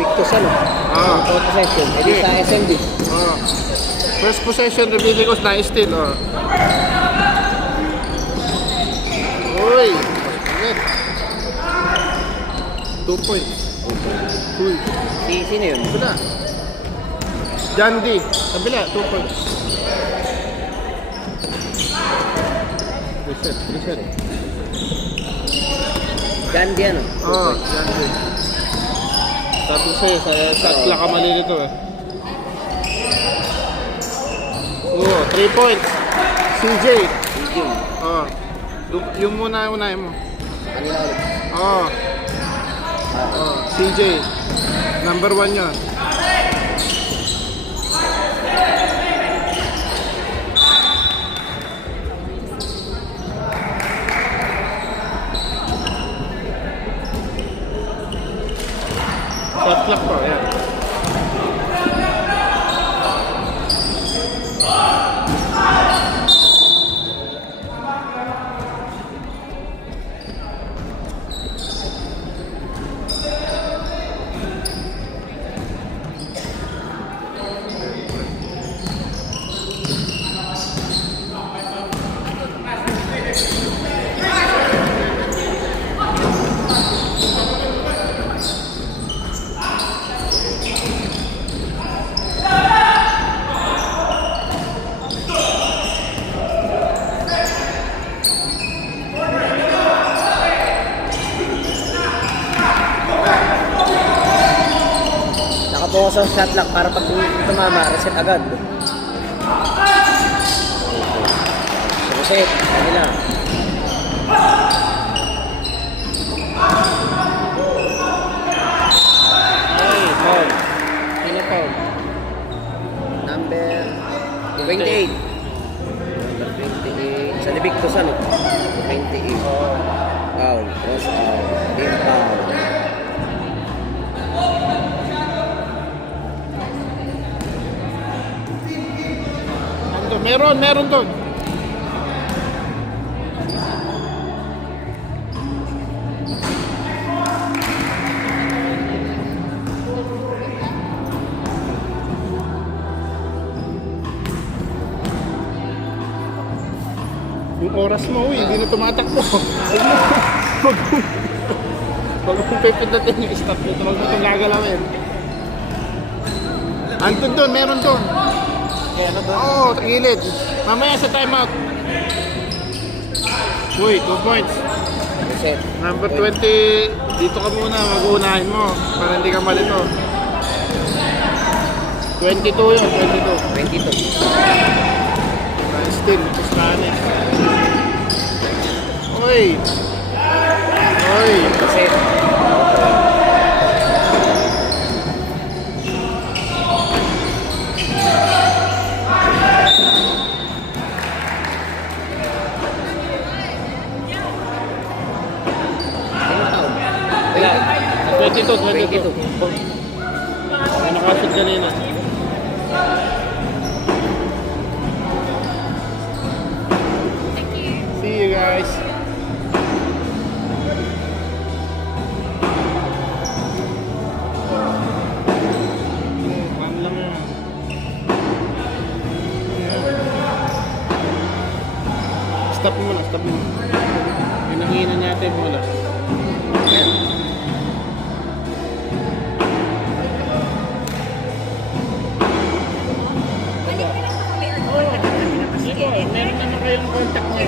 Invictus ano? Possession. Edi sa SMB. First possession, Revictus na steal. Uy! Again. 2 points. Uy. Sino yun? Kabila. John D. Kabila, 2 points. Reset. Gandhi ano? John D. Sabi ko sa'yo, sa shot clock ka mali nito eh. 3 points. CJ. Yung unahin mo. Kanina ulit. CJ. Number 1 yun. Shot clock pa, yan. Nakapokus ang shot lock para pag tumama, reset agad. Reset. Kanila. Foul. Sino foul? Number 28. Number 28. Sa Invictus ano? 28. Foul. Cross out. Team foul. Meron doon. Yung oras mo, hindi na tumatakbo. Pag mo pipindatin yung stop nito, wag mo itong gagalawin. Andun doon, meron doon. Tagilid. Mamaya sa timeout. Uy, 2 points. Reset. Number 20, dito ka muna, mag-uunahin mo para hindi ka malito. 22 yun, 22. 22. Still, Spanish. Uy! Reset. Ito, 22. Ano kasot kanina? See you guys. Lang yan. Stop mo na. Pinanginan natin yung bola. Meron naman kayong contact niya.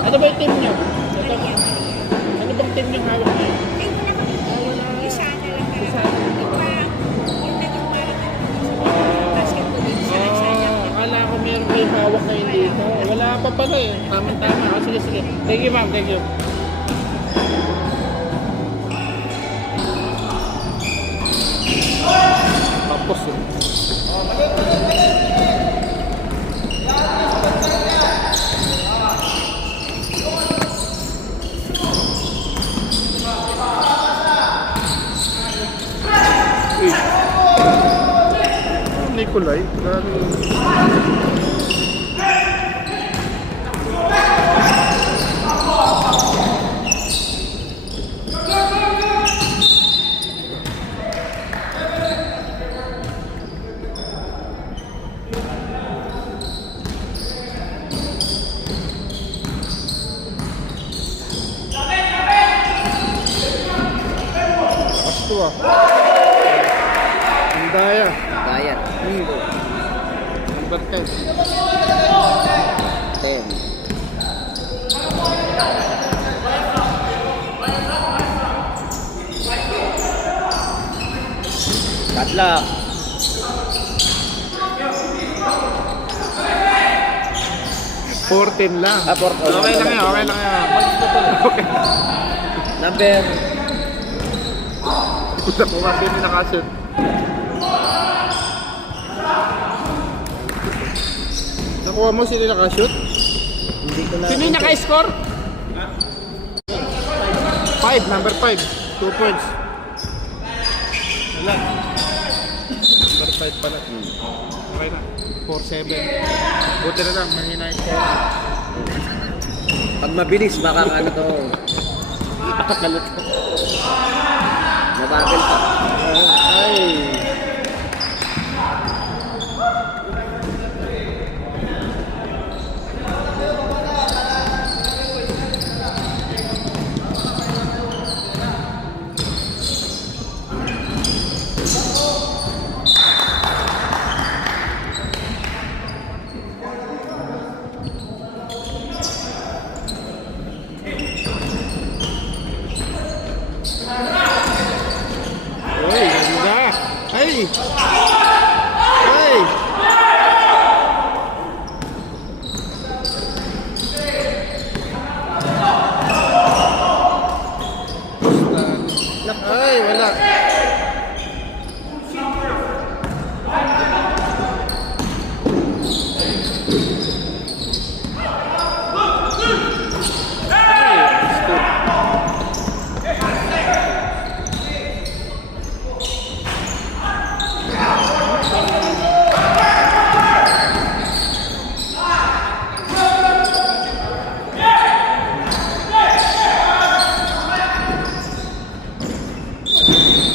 Ano ba yung team niyo? Ano bang team niyo hawak niyo? Isa na lang talaga. Yung naging parang basketball din siya. Akala ko meron kayong hawak na hindi dito. Wala pa pala eh. Tama. Sige. Thank you ma'am, thank you. Tapos eh. Nikolay, dalawa. Hindaya. Dayan. Number 10. 10. Shot lock. 14 lang. Ah, 14. Okay lang yan, okay lang yan. Okay. Number. Puta ko kasi hindi nakashoot. Nakuha mo sino yung nakashoot? Hindi ko na. Sino yung naka-score? 5, number 5. 2 points. Wala. Number 5 pala. Okay na. 4-7. Buti na lang, mahina yung score. Pag mabilis, makakano to. Ipakakalot ko. Mabagal pa. Ay. Uy, ganda. Ay! Ay! Ay, wala.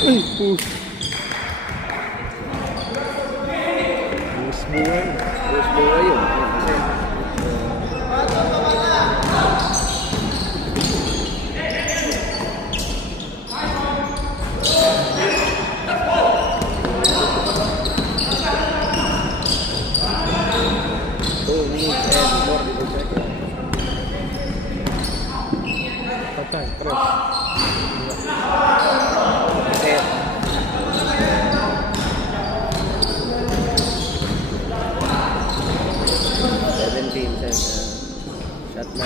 Ay, push. Push buhay. Terus buhay yun. Kasi, two minutes and 42 seconds. Patay, press. Set. Shot na.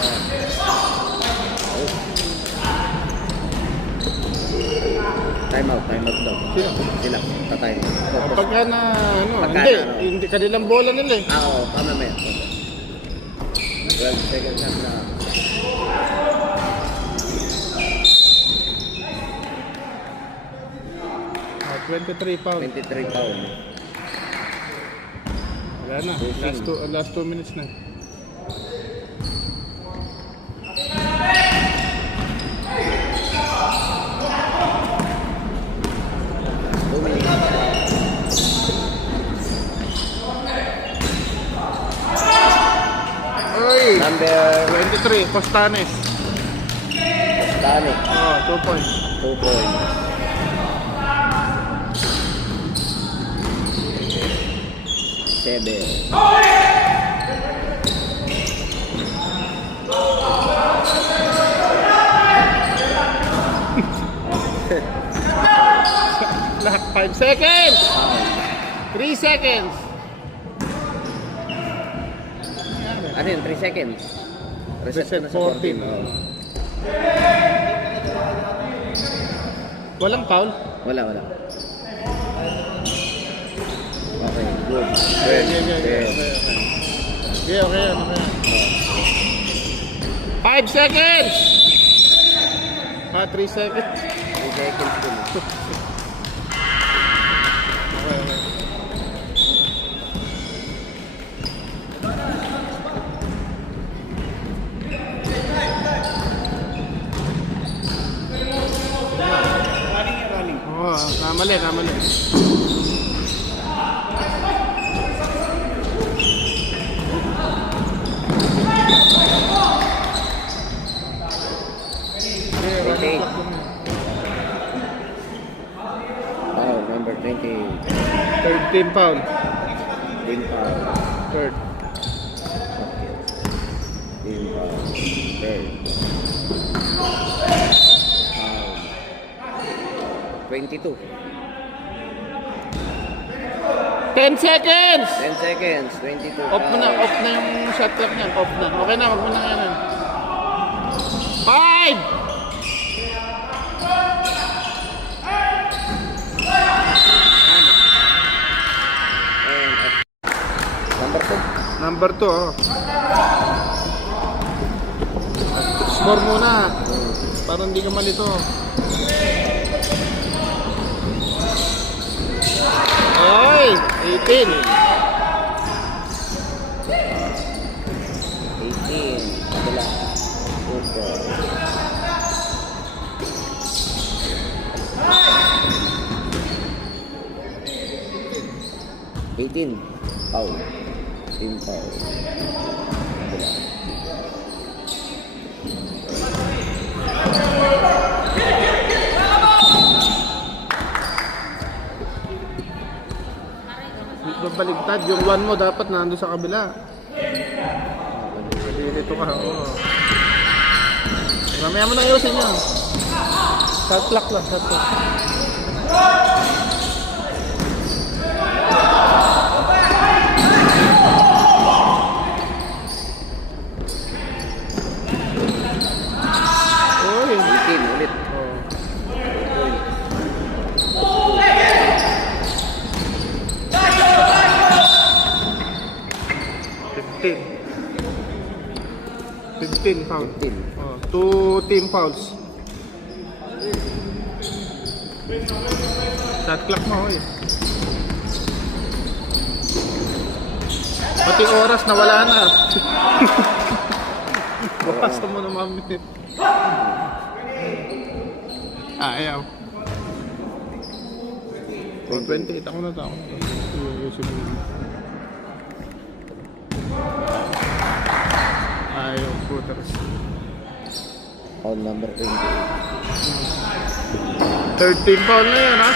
Time out daw. Sino? Sila, tatay. Pagka na, ano, Pagka hindi. na, ano. Hindi kanilang bola nila eh. Oo, tama mo yan. 12 seconds na. Ah, 23 pound. 23 pound. Wala na. Last 2 minutes na. Ay! Number 23, Costanes. Dani. Oh, 2 points. 2 points. Seven. Lahat 5 seconds! 3 seconds! Ano yun? 3 seconds. Reset Reset na sa 14. 14. Walang foul? Wala. Okay, good. Okay, Good. okay. Yeah, okay yan, okay yan. 5 seconds! 3 seconds. 3 seconds din. Okay, okay. Oo, namali. Okay. Team foul. Team foul. Third. Team foul. Third. Foul. 22. 10 seconds! 10 seconds. 22. Off na yung shot clock niya. Off na. Okay na, wag mo na yan. 5! Number 2. Number 2, oh. Score muna. Para hindi ka malito. Ay! 18. 18. Kabila. Super. Foul. Team foul. Kabila. Babaligtad. Yung 1 mo dapat nando sa kabila. Dito ka. Oo. Mamaya mo na ayusin yan. Shot clock lang. Shot clock. Uy. 18 ulit. Oh. Fifteen foul. 15. Oh, 2 team fouls. Shot clock mo, oy. Pati oras nawala na. Basta mo na mamit. Ayaw. 28 ako na tao. Ayaw, shooters. Foul number 28. 13 foul na yan, ha?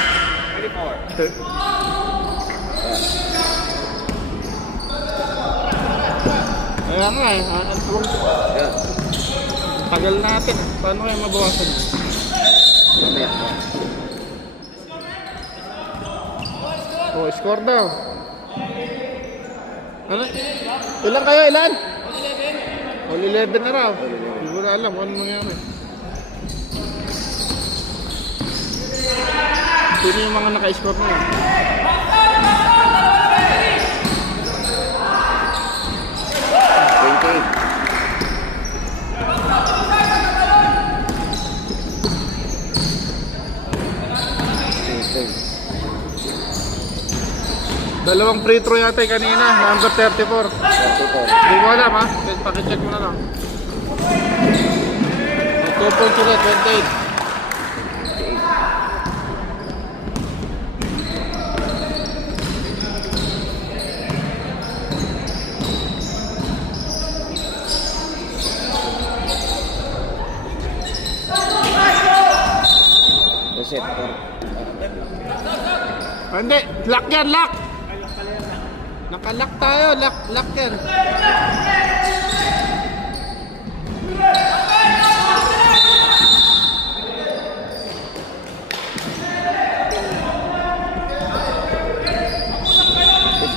24. Kaya nga eh, Yan. tagal natin. Paano kaya mabawasan? Mamaya. Oh, score daw. Ano? Ilan kayo? Ilan? All 11 na raw. Hindi ko na alam kung ano nangyari. Sino yung mga naka-score na yun? Dalawang free throw yata kanina, number 34. 34. Hindi ko alam ha, pakicheck mo na lang. 2 points ulit, 28. Reset. Hindi, lock yan, lock! Nakalock tayo, lock yan.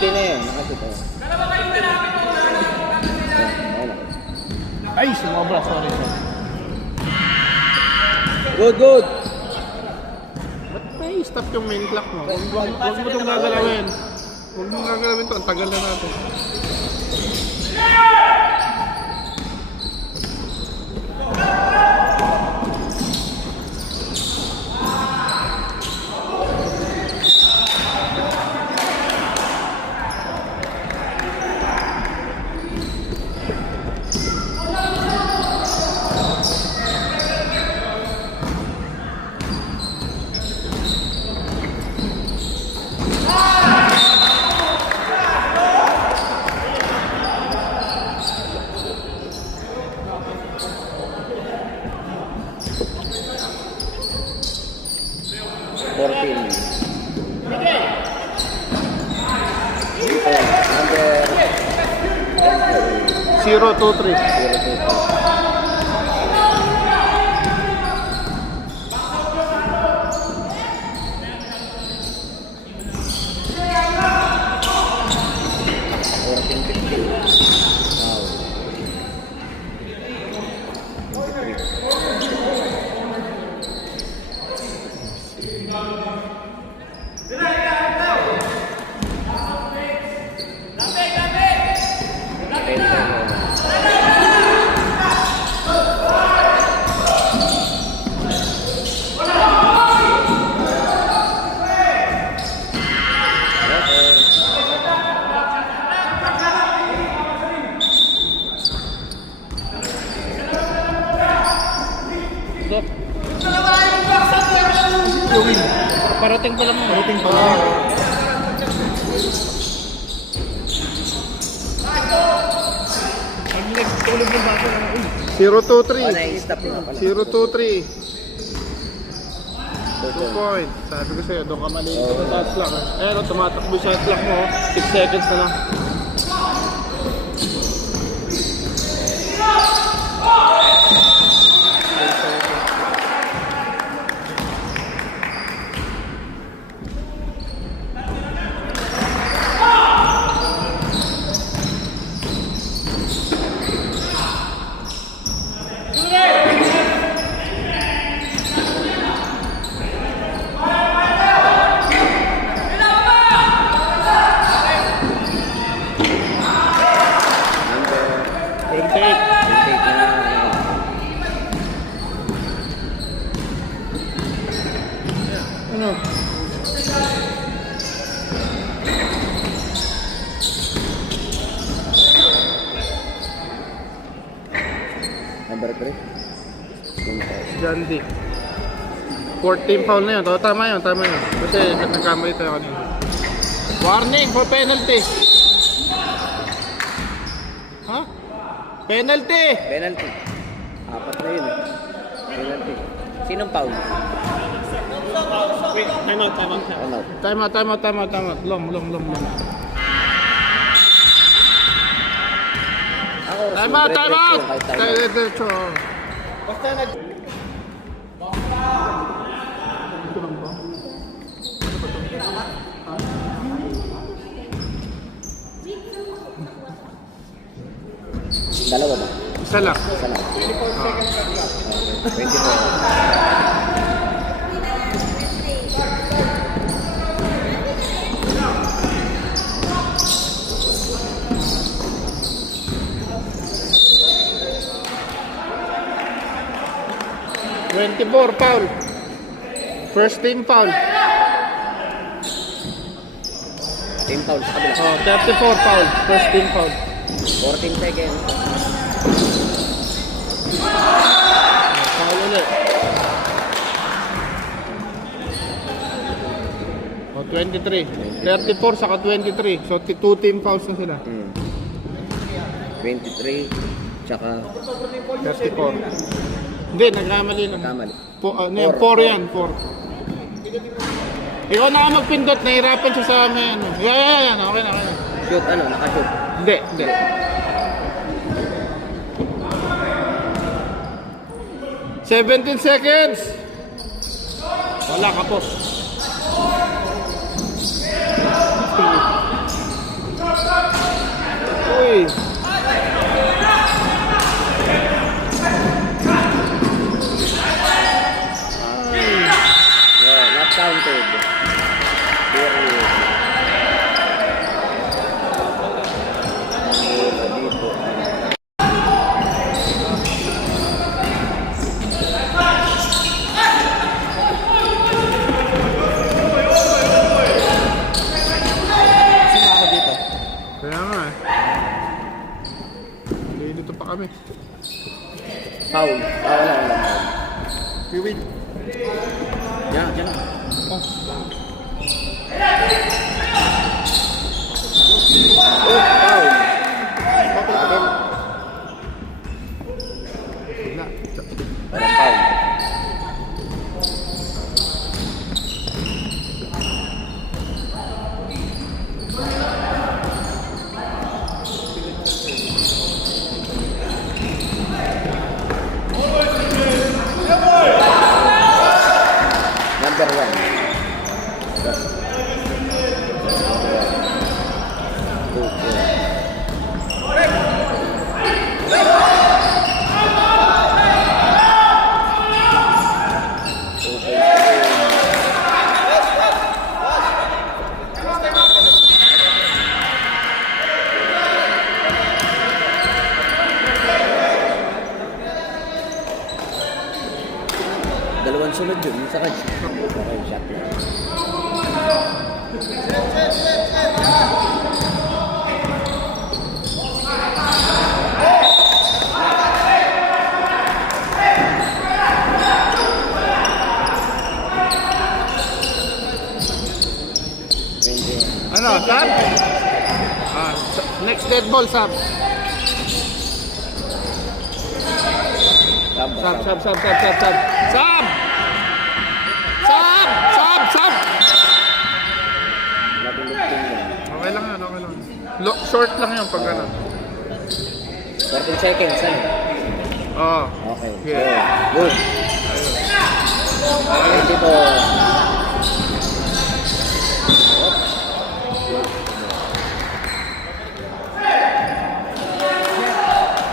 Na yan, nakasita. Ay, sumobra, sorry. Good. Ba't may stop yung main clock mo? Huwag mo itong gagalawin. Huwag mo gagalawin ito, ang tagal na natin. 0-2-3. 0-2-3. Parating pa lang. Parating pa lang. Tulog yung baso lang. Uy. 0-2-3. Na-stop na pala. 0-2-3. 2 2 points. Sabi ko sa'yo, doon ka maliit sa shot clock. Eh, tumatakbo yung shot clock mo. 6 seconds na lang. Ano? Number 3. John D. 14 foul na yun. Oh, tama yun, tama yun. Kasi nagkamali tayo kanina. Warning for penalty. Ha? Penalty! Penalty. 4 na yun. Penalty. Sinong foul? Wait, time out. Ano? Time out. Long. Ako, Time out! Diretso. Basta nag... Ito lang ba? Dalawa ba? Isa lang. Isa lang. 24. Foul. First team foul. Team foul sa kabila. Oh, 34 foul. First team foul. 14 seconds. Foul ulit. Oh, 23. 34 saka 23. So, 2 team fouls na sila. 23. Tsaka 34. Hindi, nagkamali lang. kamali. 4 yan, 4. Ikaw na ka magpindot, nahirapan siya sa amin. Yan. Okay na. Shoot, ano? Nakashoot. Hindi. 17 seconds! Wala, kapos. Uy! Yeah, not counted. Dito. Sino ako dito? Kaya nga eh. Dito pa kami. Foul. Wala. Piwin. Diyan lang. Oh. Oh, foul. Wala. Parang foul. Dalawang sunod yun, sa kanya. Okay, shot lang. Ano, Sam? Next dead ball, Sam. Sab. Sam! Nabulugtin mo. Okay lang yun, okay lang. Short lang yun pag ano. 14 seconds, ano? Oo. Okay. Yeah. Good. Okay, dito.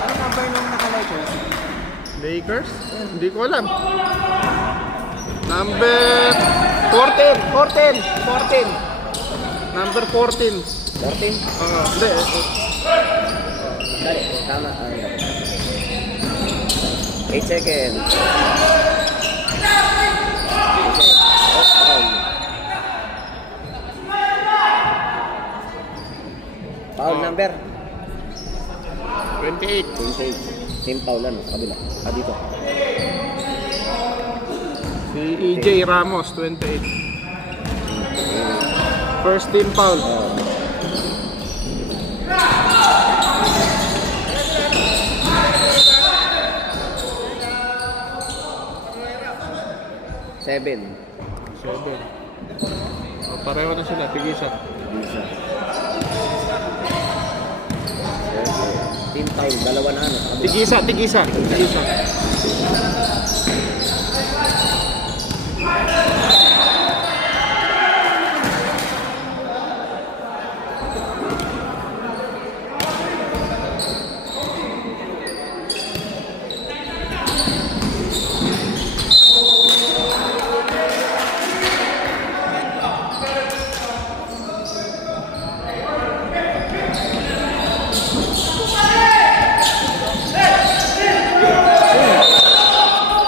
Ano number nung naka-Lakers? Lakers? Hindi ko alam. Number 14. Number 14. 14? Hindi. Dali, tama. 8 seconds. Foul number 28. 28. Same foul ano, sa kabila. Dito. Si EJ Ramos, 28. First team foul. Seven. 7. Pareho na sila, tigisa. Isa. Team foul, dalawa na ano. Kabila. Tigisa.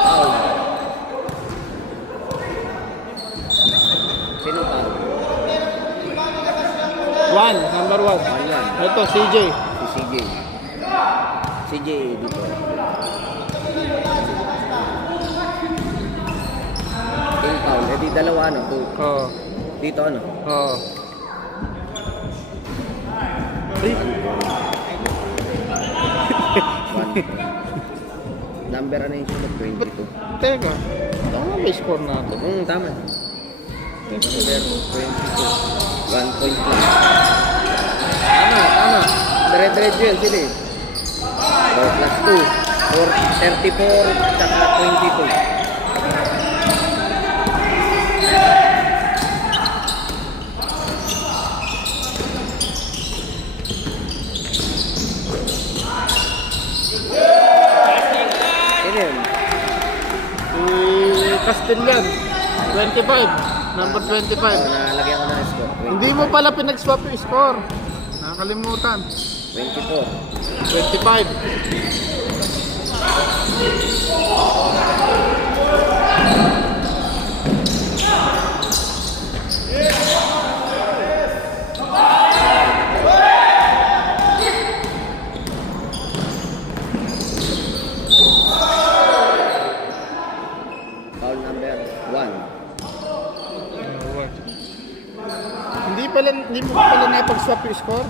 Foul. Sino foul? Number 1. One yan. Ito, CJ. Si CJ. CJ dito. Team foul. Eh di dalawa ano. Oo. Dito ano. Oo. One. Number ano yung sunod? 22. Teka. Tama ba yung score natin? Tama. Number 22. 1 point lang. Tama. Dire-diretso yun sila eh. 4 plus 2. 34 tsaka 22. Sino yun? Si Castilian. 25. Number 25. Nalagyan ko na ng score. Hindi mo pala pinag-swap yung score. Nakakalimutan. 24. 25. Foul number 1. Hindi mo pala napag-swap yung score?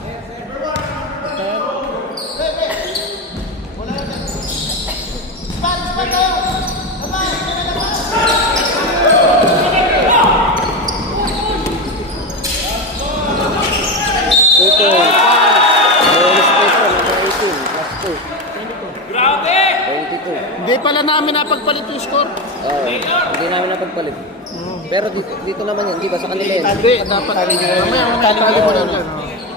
Tuto. Bonus point ko, number 18. Plus 2. Grabe! 22. Hindi pala namin napagpalit yung score. Hindi namin napagpalit. Pero dito naman yan, di ba? Sa kanila yan. Hindi, dapat. Mamaya tali mo lang yan.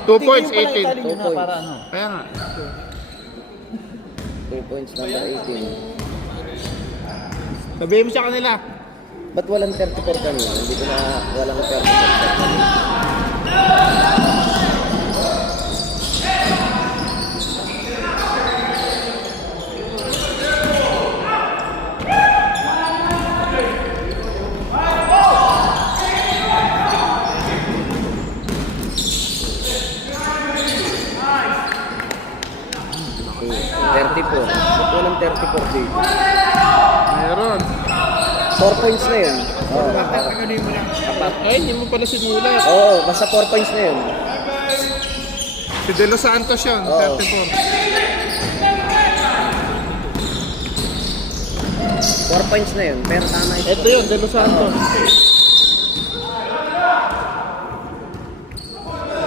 2 points, 18. 2 points. Kaya nga. 2 points, number 18. Sabihin mo sa kanila. Ba't walang 34 kanina? Hindi ko na walang 34. dito. Meron. 4 points na yun. Oo, Pagkaganin mo lang. apat. Ay, hindi mo pala sinulat. Oo, basta 4 points na yun. Si De Los Santos yun, Oo. 34. 4 points na yun, pero tama yun. Ito yun, De Los Santos.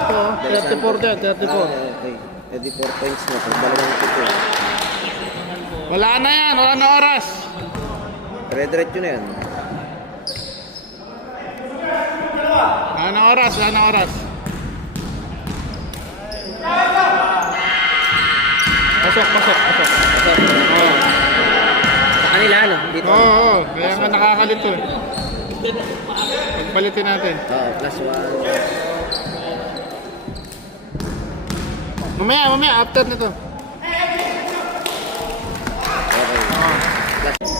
Ito, 34 din, 34. Okay. Pwede 4 points na. Pag dalawang pito. Wala na yan, wala na oras. Red-red yun na yan. Wala na oras, wala na oras. Pasok. Oo. Sa kanila, ano? Dito. Oo, kaya nga nakakalito eh. Pagpalitin natin. Oo, plus 1. Mamaya, after nito. Okay. Plus.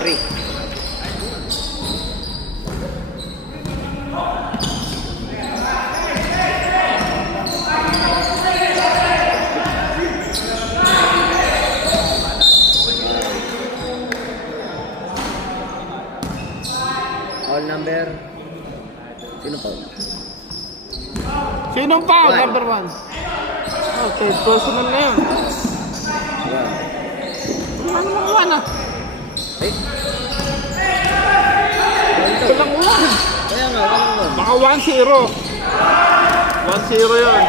Three. All number. Sino pa? Sinong foul? One. Number 1. Oh, third personal na yun. One. Wala namang 1 ah. Eh? Walang 1. Kaya nga, walang one. Baka 1-0. 1-0 yun.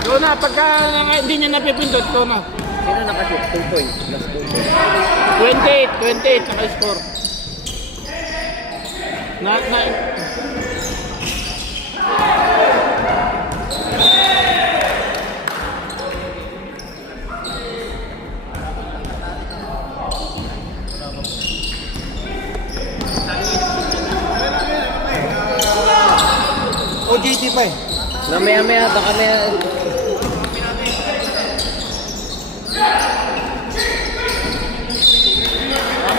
Ikaw na, pagka hindi niya napipindot, ikaw na. Sino nakashoot? 2 points. Plus 2 points. 28 naka-score. Na. OJT pa eh. Mamaya, baka may...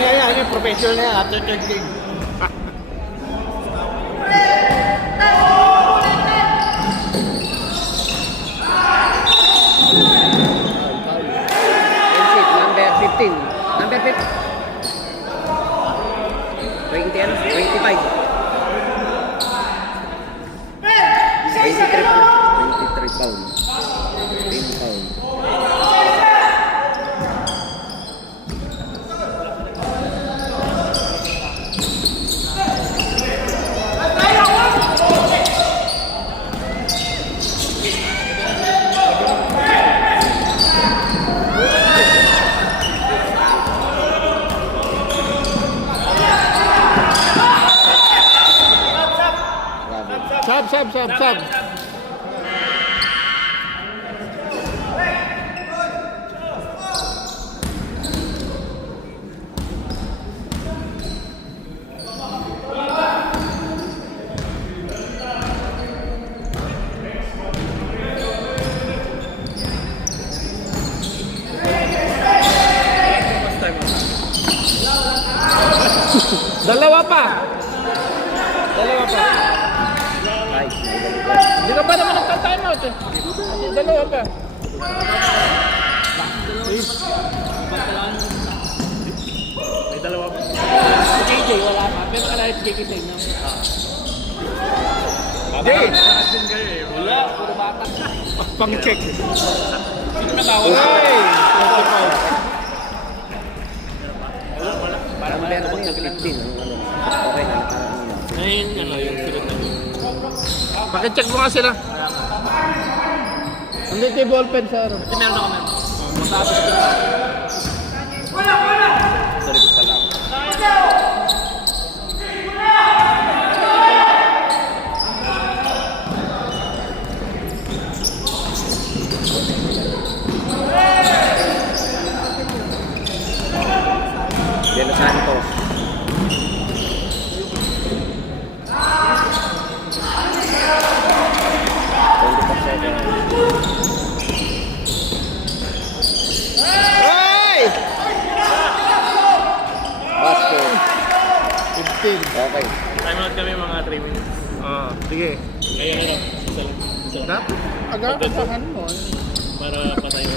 Yan, professional na yan. After 3rd game. Friendship, number 15. Number 15. 20 ano? 25. 23 pound. 10 pound. Sab. Dalawa pa. Ay, Hindi ka pa naman nagka-time out eh. Dalawa pa. May dalawa pa. JJ wala pa. Pero alahit JJ na. Jay! Wala, puro bata. Pang-check. Sino natawag? Ay! parang meron ano yung 15. Okay na, parang ano. Ayun, ano yung silit na yun. Pakicheck mo nga sila. Nandito yung ballpen sa ano. Meron ako meron. Matapos ko. Sa likod pa lang. din. Okay. Time out kami mga 3 minutes. Sige. Kaya isa lang. Isa lang. Dapat, agahan mo. Para patay mo.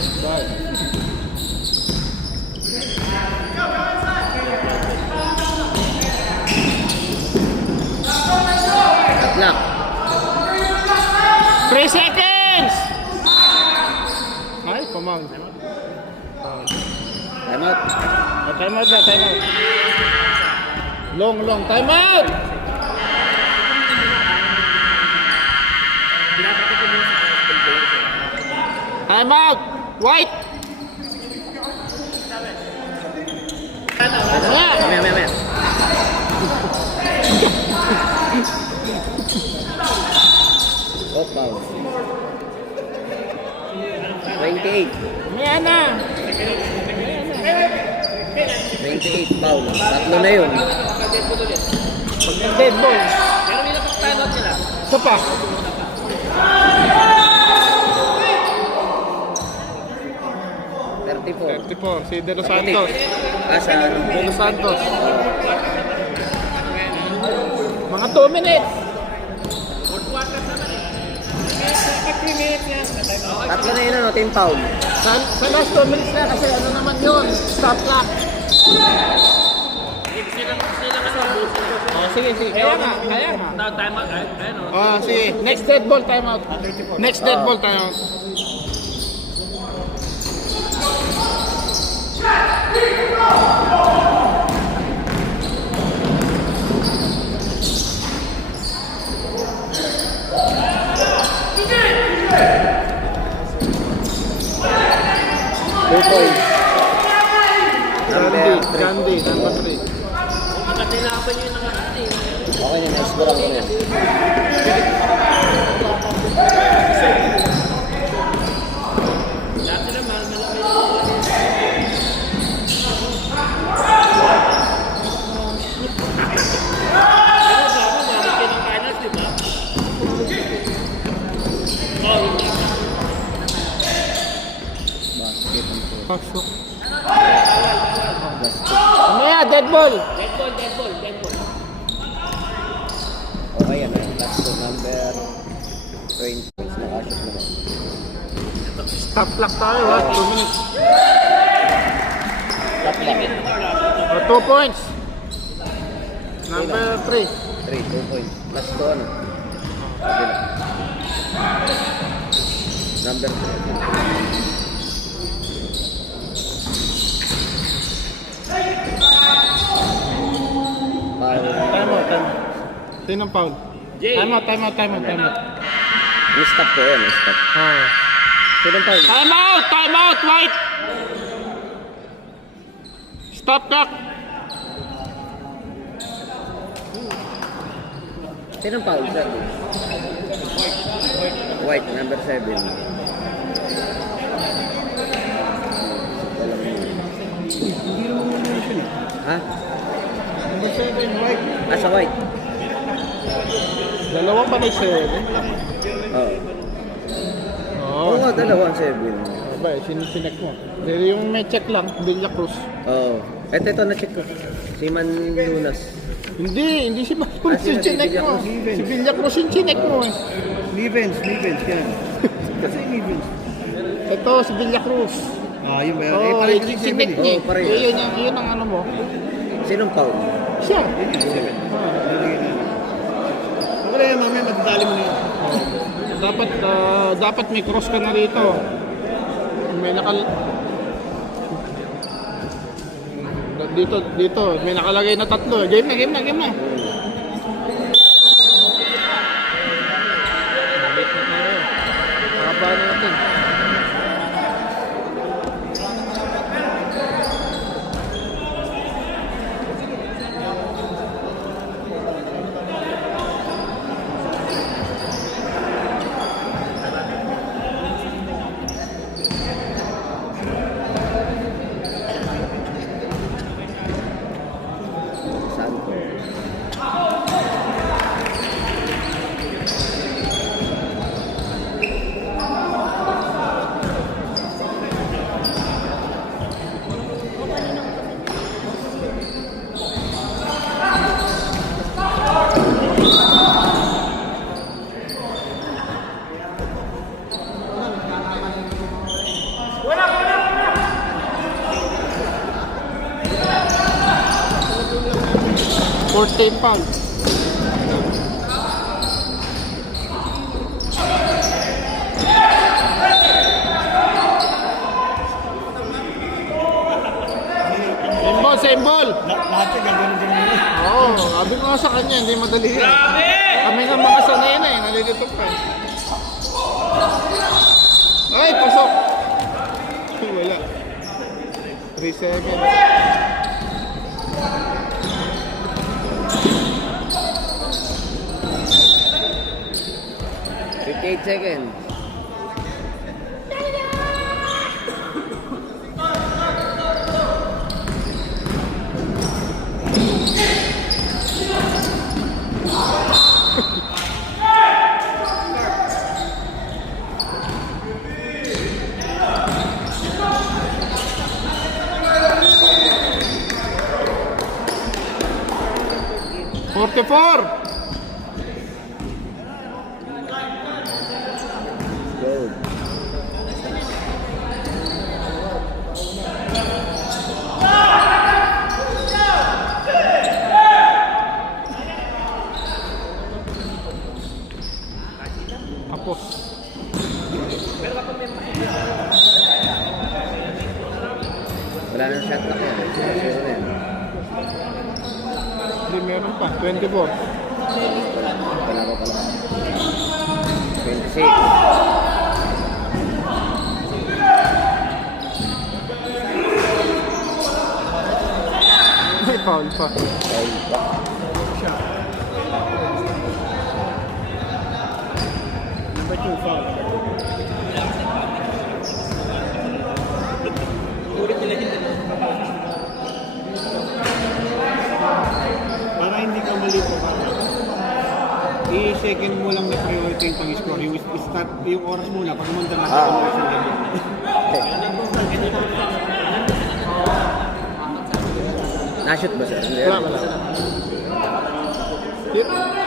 Tatlak. 3 seconds! Ay, pamang. Time out. Time out na, time out. Long, time out! Time out! White! Mamaya. Oh, foul. 28. Mamaya na! 28 foul. Tatlo na yun. Dead ball. Pero may napag-time out nila. Isa pa. 34. 34, si De Los Santos. Asa? De Los Santos. Mga 2 minutes. Tatlo na yun, ano? Team foul. Sa last 2 minutes na kasi ano naman yun. Stop clock. Oh, sige. Kaya nga. Now, time out. Ayun o. Oh, sige. Next dead ball timeout. Next dead ball timeout. Points. Number 3. Gandhi, number 3. Nakatilapan nyo yung nakaraan eh. Okay na, na-score ako na. Dati naman, malaki yung pero sabi, malaki ng finals, di ba? Oh, yun nga. Basket ang po. Pasok. Basket. Ano yan? Dead ball. Dead ball. Okay yan, last to number 20. Nakashoot naman. Stop clock tayo ha. 2 minutes. Tatlak. 2 points. Number 3. 3, 2 points. Last to ano? Kabila. Number 3. Foul. Timeout. Sinong foul? Jay. Timeout. Stop ko yun, stop. Oh. Sinong foul? Timeout, White! Stop clock! Sinong foul? Sir? White, number 7. Ha? Number 7, White. Sa White? Dalawa pa na 7. Oo. Oo. Oo nga, dalawang 7. Aba, sinisinek mo. Pero yung may check lang, Villa Cruz. Oo. Ito na-check ko. Si Man Lunas. Hindi si Bakun sino? yung chinek Si mo. Villa Si Villa Cruz yung chinek mo eh. Nivens, yan. Kasi Nivens. Ito, si Villa Cruz. Yun ba yun? Oo, Parang yung kasi chinek 7 niya. Oo, pareho. Yun ang ano mo. Sinong foul? Siya. Wala yan, mamaya magdali mo na yun. Dapat may cross ka na rito. May dito may nakalagay na 3. Game na. Haba na natin. Santo. 14 foul. Same ball, same ball. Lahat yung gagawin dyan ngayon. Oo, sabi ko nga sa kanya, hindi madali yan. Kami nga mga sanay na eh, nalilito pa eh. Ay, pasok! Ay, wala. 3 seconds. Fifty-eight seconds. Forty-four! Go. Tapos. Wala nang shot clock yan. Zero na yan. Hindi, meron pa. 24. Palaro pa lang. 26. May foul pa. Foul pa. Number 2, foul. Para hindi ka malito ka. I-second mo lang na priority yung pang-score. Yung start, yung oras muna. Pag umanda na Ah. oras yung ganyan. Na-shoot ba siya? Hindi. Wala, wala. Yun.